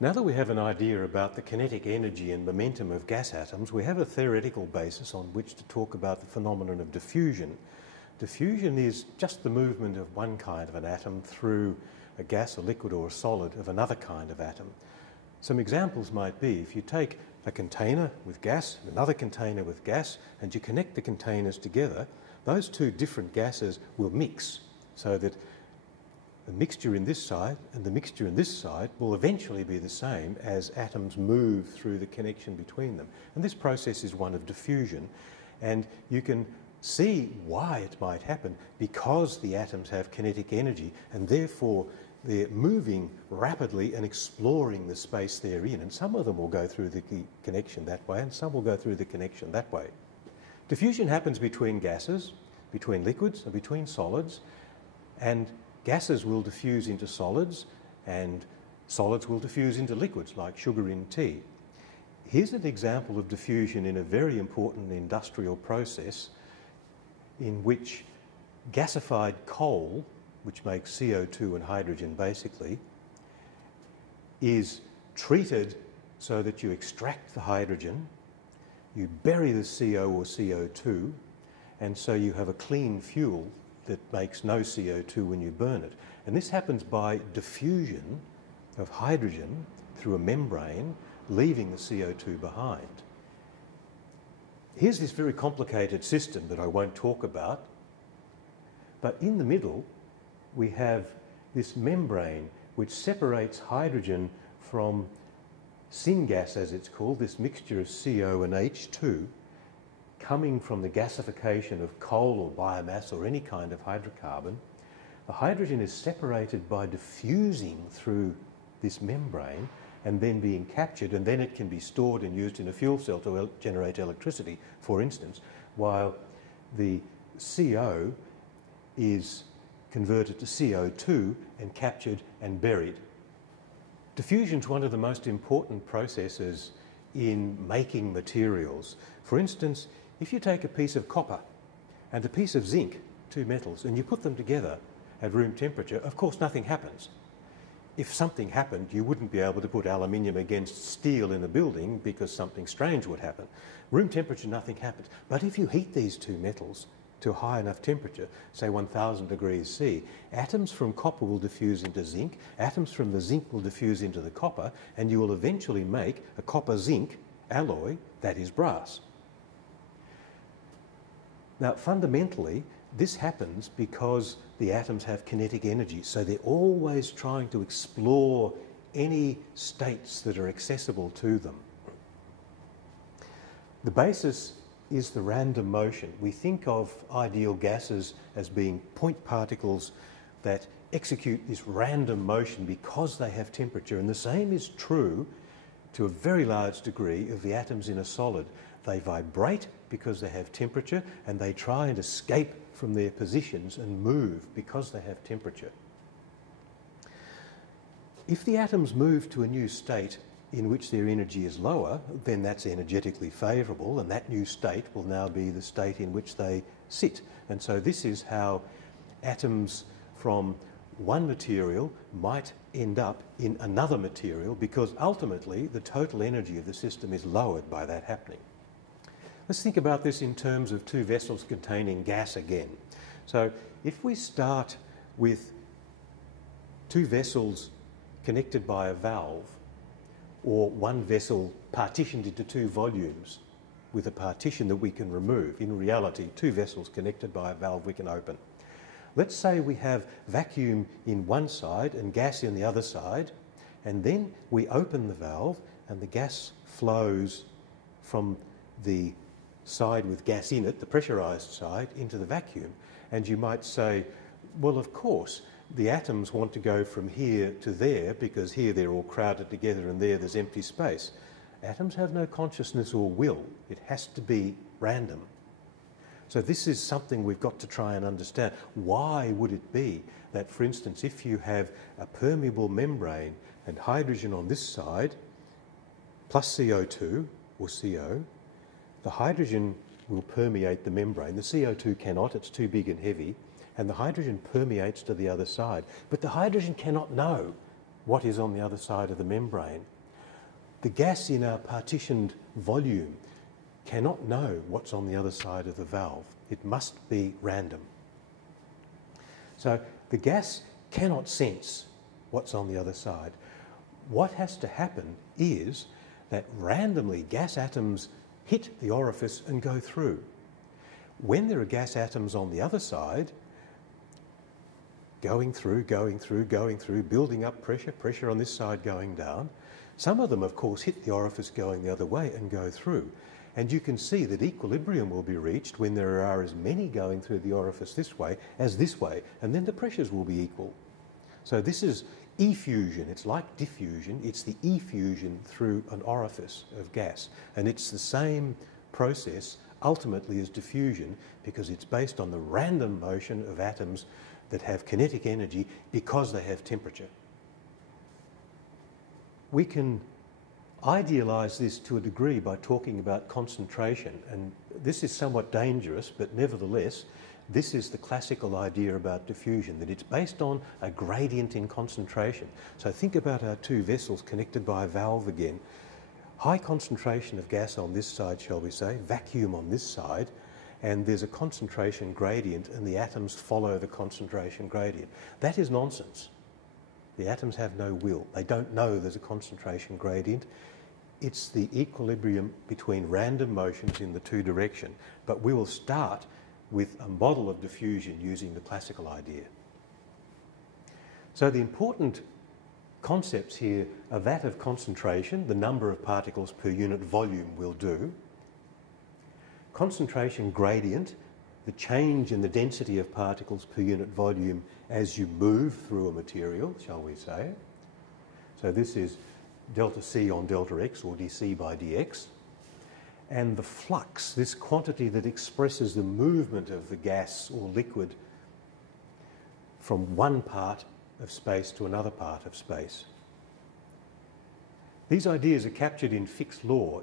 Now that we have an idea about the kinetic energy and momentum of gas atoms, we have a theoretical basis on which to talk about the phenomenon of diffusion. Diffusion is just the movement of one kind of an atom through a gas, a liquid or a solid of another kind of atom. Some examples might be if you take a container with gas, another container with gas, and you connect the containers together, those two different gases will mix so that the mixture in this side and the mixture in this side will eventually be the same as atoms move through the connection between them. And this process is one of diffusion. And you can see why it might happen because the atoms have kinetic energy and therefore they're moving rapidly and exploring the space they're in. And some of them will go through the connection that way and some will go through the connection that way. Diffusion happens between gases, between liquids and between solids, and gases will diffuse into solids and solids will diffuse into liquids like sugar in tea. Here's an example of diffusion in a very important industrial process in which gasified coal, which makes CO2 and hydrogen basically, is treated so that you extract the hydrogen, you bury the CO or CO2, and so you have a clean fuel that makes no CO2 when you burn it. And this happens by diffusion of hydrogen through a membrane, leaving the CO2 behind. Here's this very complicated system that I won't talk about, but in the middle we have this membrane which separates hydrogen from syngas, as it's called, this mixture of CO and H2, coming from the gasification of coal or biomass or any kind of hydrocarbon. The hydrogen is separated by diffusing through this membrane and then being captured, and then it can be stored and used in a fuel cell to generate electricity, for instance, while the CO is converted to CO2 and captured and buried. Diffusion is one of the most important processes in making materials. For instance, if you take a piece of copper and a piece of zinc, two metals, and you put them together at room temperature, of course nothing happens. If something happened, you wouldn't be able to put aluminium against steel in a building because something strange would happen. Room temperature, nothing happens. But if you heat these two metals to a high enough temperature, say 1000 degrees C, atoms from copper will diffuse into zinc, atoms from the zinc will diffuse into the copper, and you will eventually make a copper-zinc alloy that is brass. Now, fundamentally, this happens because the atoms have kinetic energy, so they're always trying to explore any states that are accessible to them. The basis is the random motion. We think of ideal gases as being point particles that execute this random motion because they have temperature, and the same is true to a very large degree of the atoms in a solid. They vibrate because they have temperature, and they try and escape from their positions and move because they have temperature. If the atoms move to a new state in which their energy is lower, then that's energetically favourable, and that new state will now be the state in which they sit. And so this is how atoms from one material might end up in another material, because ultimately the total energy of the system is lowered by that happening. Let's think about this in terms of two vessels containing gas again. So if we start with two vessels connected by a valve, or one vessel partitioned into two volumes with a partition that we can remove, in reality two vessels connected by a valve we can open. Let's say we have vacuum in one side and gas in the other side, and then we open the valve and the gas flows from the side with gas in it, the pressurized side, into the vacuum. And you might say, well, of course, the atoms want to go from here to there because here they're all crowded together and there's empty space. Atoms have no consciousness or will. It has to be random. So this is something we've got to try and understand. Why would it be that, for instance, if you have a permeable membrane and hydrogen on this side, plus CO2 or CO, the hydrogen will permeate the membrane. The CO2 cannot, it's too big and heavy, and the hydrogen permeates to the other side. But the hydrogen cannot know what is on the other side of the membrane. The gas in our partitioned volume cannot know what's on the other side of the valve. It must be random. So the gas cannot sense what's on the other side. What has to happen is that randomly gas atoms hit the orifice and go through. When there are gas atoms on the other side, going through, building up pressure, pressure on this side going down, some of them, of course, hit the orifice going the other way and go through. And you can see that equilibrium will be reached when there are as many going through the orifice this way as this way, and then the pressures will be equal. So this is effusion. It's like diffusion. It's the effusion through an orifice of gas. And it's the same process ultimately as diffusion, because it's based on the random motion of atoms that have kinetic energy because they have temperature. We can idealise this to a degree by talking about concentration, and this is somewhat dangerous, but nevertheless this is the classical idea about diffusion, that it's based on a gradient in concentration. So think about our two vessels connected by a valve again. High concentration of gas on this side, shall we say, vacuum on this side, and there's a concentration gradient and the atoms follow the concentration gradient. That is nonsense. The atoms have no will. They don't know there's a concentration gradient. It's the equilibrium between random motions in the two directions. But we will start with a model of diffusion using the classical idea. So the important concepts here are that of concentration, the number of particles per unit volume will do. Concentration gradient, the change in the density of particles per unit volume as you move through a material, shall we say. So this is delta C on delta X, or dC by dx. And the flux, this quantity that expresses the movement of the gas or liquid from one part of space to another part of space. These ideas are captured in Fick's law.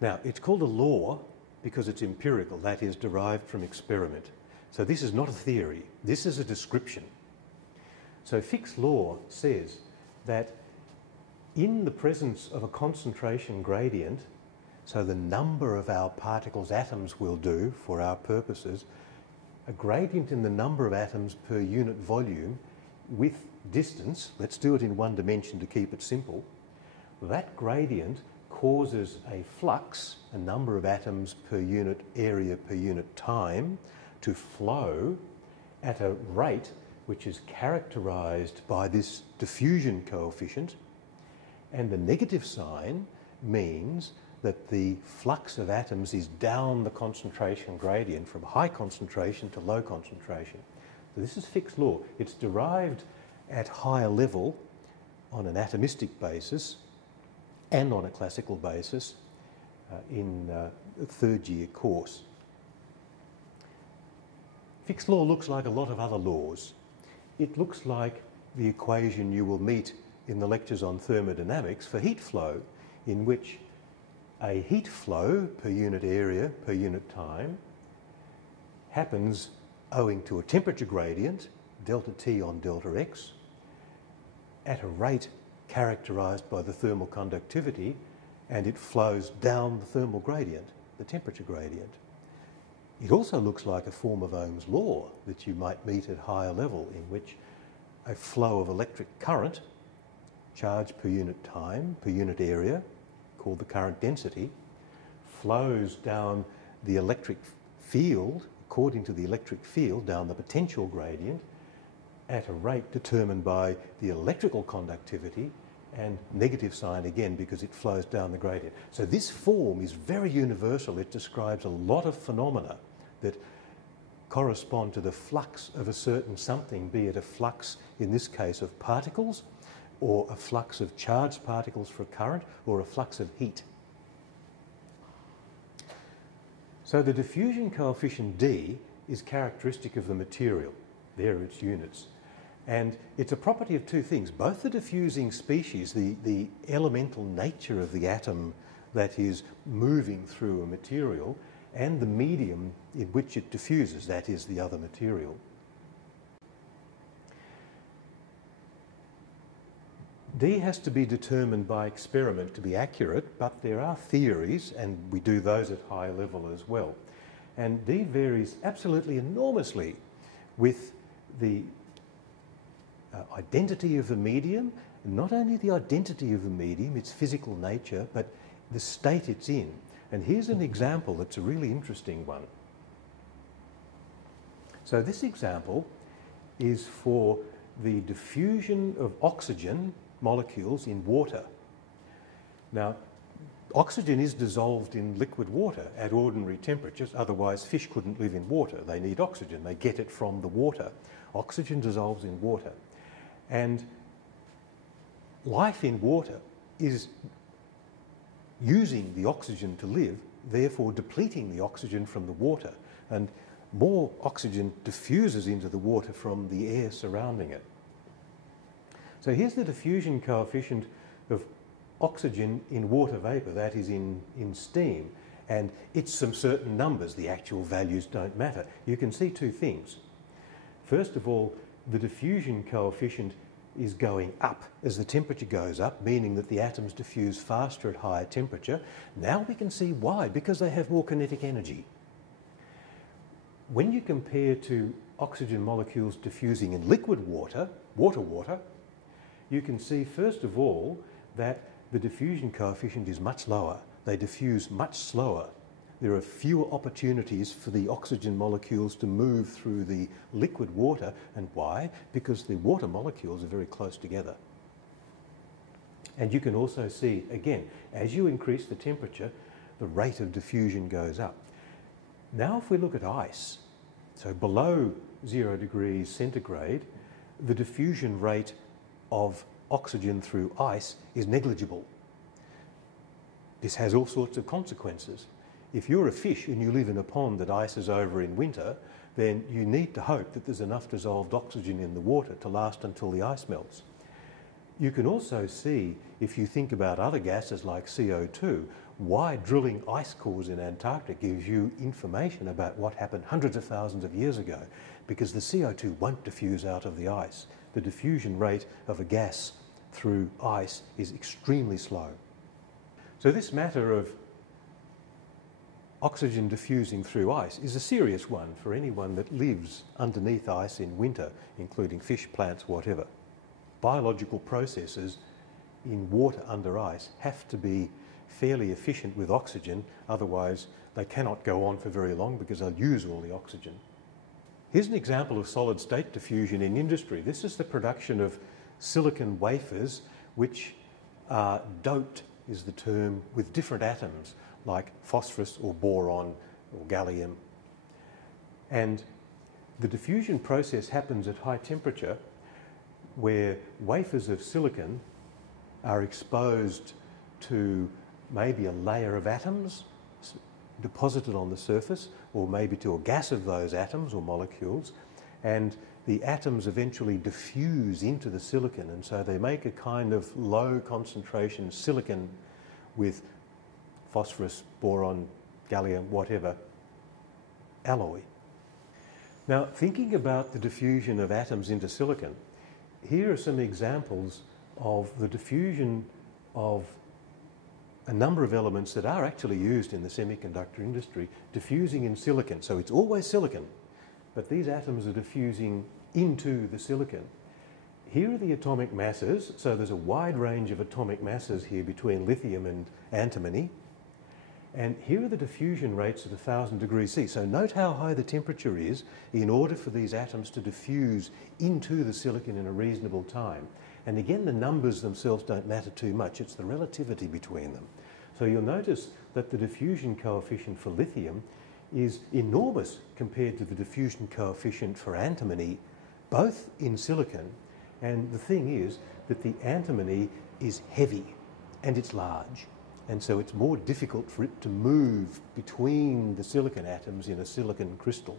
Now, it's called a law because it's empirical, that is, derived from experiment. So this is not a theory, this is a description. So Fick's law says that in the presence of a concentration gradient, so the number of our particles atoms will do for our purposes, a gradient in the number of atoms per unit volume with distance, let's do it in one dimension to keep it simple, that gradient causes a flux, a number of atoms per unit area per unit time, to flow at a rate which is characterised by this diffusion coefficient, and the negative sign means that the flux of atoms is down the concentration gradient from high concentration to low concentration. So this is Fick's law. It's derived at higher level on an atomistic basis and on a classical basis in a third year course. Fick's law looks like a lot of other laws. It looks like the equation you will meet in the lectures on thermodynamics for heat flow, in which a heat flow per unit area per unit time happens owing to a temperature gradient, delta T on delta X, at a rate characterised by the thermal conductivity, and it flows down the thermal gradient, the temperature gradient. It also looks like a form of Ohm's law that you might meet at higher level, in which a flow of electric current, charge per unit time, per unit area, called the current density, flows down the electric field, according to the electric field, down the potential gradient, at a rate determined by the electrical conductivity, and negative sign again because it flows down the gradient. So this form is very universal. It describes a lot of phenomena that correspond to the flux of a certain something, be it a flux, in this case, of particles, or a flux of charged particles for current, or a flux of heat. So the diffusion coefficient D is characteristic of the material. There are its units. And it's a property of two things, both the diffusing species, the elemental nature of the atom that is moving through a material, and the medium in which it diffuses, that is the other material. D has to be determined by experiment to be accurate, but there are theories, and we do those at high level as well. And D varies absolutely enormously with the identity of the medium, and not only the identity of the medium, its physical nature, but the state it's in. And here's an example that's a really interesting one. So this example is for the diffusion of oxygen molecules in water. Now, oxygen is dissolved in liquid water at ordinary temperatures, otherwise fish couldn't live in water. They need oxygen, they get it from the water. Oxygen dissolves in water. And life in water is using the oxygen to live, therefore depleting the oxygen from the water. And more oxygen diffuses into the water from the air surrounding it. So here's the diffusion coefficient of oxygen in water vapour, that is in steam, and it's some certain numbers. The actual values don't matter. You can see two things. First of all, the diffusion coefficient is going up as the temperature goes up, meaning that the atoms diffuse faster at higher temperature. Now we can see why, because they have more kinetic energy. When you compare to oxygen molecules diffusing in liquid water, water, you can see first of all that the diffusion coefficient is much lower. They diffuse much slower. There are fewer opportunities for the oxygen molecules to move through the liquid water. And why? Because the water molecules are very close together. And you can also see, again, as you increase the temperature, the rate of diffusion goes up. Now if we look at ice, so below 0 degrees centigrade, the diffusion rate of oxygen through ice is negligible. This has all sorts of consequences. If you're a fish and you live in a pond that ices over in winter, then you need to hope that there's enough dissolved oxygen in the water to last until the ice melts. You can also see, if you think about other gases like CO2, why drilling ice cores in Antarctica gives you information about what happened hundreds of thousands of years ago, because the CO2 won't diffuse out of the ice. The diffusion rate of a gas through ice is extremely slow. So this matter of oxygen diffusing through ice is a serious one for anyone that lives underneath ice in winter, including fish, plants, whatever. Biological processes in water under ice have to be fairly efficient with oxygen, otherwise they cannot go on for very long because they'll use all the oxygen. Here's an example of solid-state diffusion in industry. This is the production of silicon wafers, which are doped, is the term, with different atoms, like phosphorus or boron or gallium. And the diffusion process happens at high temperature, where wafers of silicon are exposed to maybe a layer of atoms deposited on the surface, or maybe to a gas of those atoms or molecules, and the atoms eventually diffuse into the silicon, and so they make a kind of low concentration silicon with phosphorus, boron, gallium, whatever, alloy. Now, thinking about the diffusion of atoms into silicon, here are some examples of the diffusion of a number of elements that are actually used in the semiconductor industry, diffusing in silicon. So it's always silicon, but these atoms are diffusing into the silicon. Here are the atomic masses. So there's a wide range of atomic masses here between lithium and antimony. And here are the diffusion rates at 1,000 degrees C. So note how high the temperature is in order for these atoms to diffuse into the silicon in a reasonable time. And again, the numbers themselves don't matter too much. It's the relativity between them. So you'll notice that the diffusion coefficient for lithium is enormous compared to the diffusion coefficient for antimony, both in silicon. And the thing is that the antimony is heavy and it's large. And so it's more difficult for it to move between the silicon atoms in a silicon crystal.